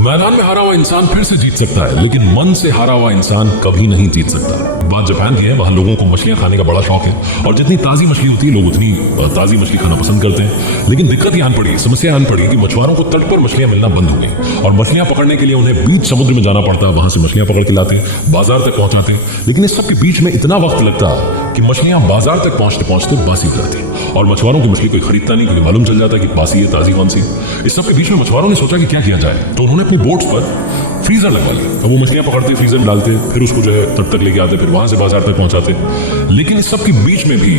मैदान में हारा हुआ इंसान फिर से जीत सकता है, लेकिन मन से हारा हुआ इंसान कभी नहीं जीत सकता। बात जापान की है, वहां लोगों को मछलियां खाने का बड़ा शौक है और जितनी ताजी मछली होती है लोग उतनी ताजी मछली खाना पसंद करते हैं। लेकिन दिक्कत ये आन पड़ी, समस्या आन पड़ी कि मछुआरों को तट पर मछलियां मिलना बंद हो गई और मछलियां पकड़ने के लिए उन्हें बीच समुद्र में जाना पड़ता, वहां से मछलियां पकड़ के लाते, बाजार तक पहुंचाते। लेकिन इस सब के बीच में इतना वक्त लगता कि मछलियां बाजार तक पहुंचते पहुंचते बासी हो जाती और मछुआरों की मछली कोई खरीदता नहीं, क्योंकि मालूम चल जाता कि बासी है ताजी कौन सी। इस सब के बीच में मछुआरों ने सोचा कि क्या किया जाए, तो उन्होंने अपनी बोट्स पर फ्रीजर लगवा लिए। अब वो मछलियां पकड़ते, फ्रीजर में डालते, फिर उसको जो है तट तक लेके आते, फिर वहां से बाजार तक पहुंचाते। लेकिन इस सब के बीच में भी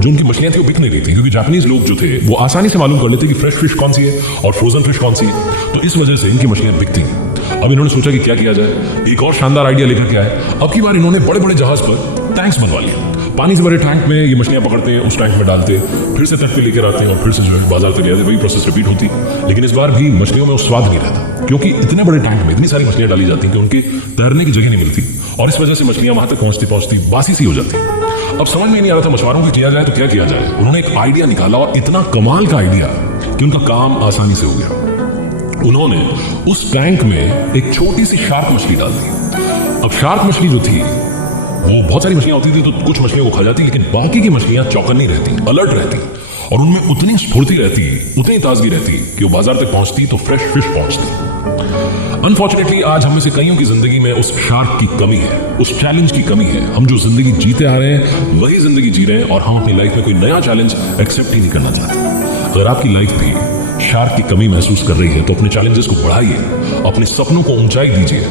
जो उनकी मछलियां थी वो बिक नहीं रही थी, क्योंकि जापानीज लोग जो थे वो आसानी से मालूम कर लेते कि फ्रेश फिश कौन सी है और फ्रोजन फिश कौन सी है। तो इस वजह से इनकी मछलियां बिकती नहीं। अब इन्होंने सोचा कि क्या किया जाए। एक और शानदार आइडिया लेकर के आए। अब की बार इन्होंने बड़े बड़े जहाज पर टैंक्स बनवा लिए। पानी से भरे टैंक में ये मछलियां पकड़ते हैं, उस टैंक में डालते, फिर से तट पे लेकर आते हैं और फिर से जो है बाजार तक ले आते। वही प्रोसेस रिपीट होती। लेकिन इस बार भी मछलियों में वो स्वाद नहीं रहता, क्योंकि इतने बड़े टैंक में इतनी सारी मछलियां डाली जाती कि उनके तैरने की जगह नहीं मिलती और इस वजह से मछलियां वहां तक पहुंचती पहुंचती बासी सी हो जाती। अब समझ में नहीं आ रहा था मछुआरों को किया जाए तो क्या किया जाए। उन्होंने एक आइडिया निकाला और इतना कमाल का आइडिया कि उनका काम आसानी से हो गया। उन्होंने उस टैंक में एक छोटी सी शार्क मछली डाल दी। अब शार्क मछली जो थी वो बहुत सारी मछलियां होती थी, तो कुछ मछलियों को खा जाती, लेकिन बाकी की मछलियां चौकन्नी रहती, अलर्ट रहती और उनमें उतनी स्फूर्ति रहती, उतनी ताजगी रहती कि वो बाजार तक पहुंचती तो फ्रेश फिश पहुंचती। अनफॉर्चुनेटली आज हम में से कईयों की जिंदगी में उस शार्क की कमी है, उस चैलेंज की कमी है। हम जो जिंदगी जीते आ रहे हैं वही जिंदगी जी रहे हैं और हम अपनी लाइफ में कोई नया चैलेंज एक्सेप्ट ही नहीं करना चाहते। अगर आपकी लाइफ भी शार्क की कमी महसूस कर रही है तो अपने चैलेंजेस को बढ़ाइए, अपने सपनों को ऊंचाई दीजिए।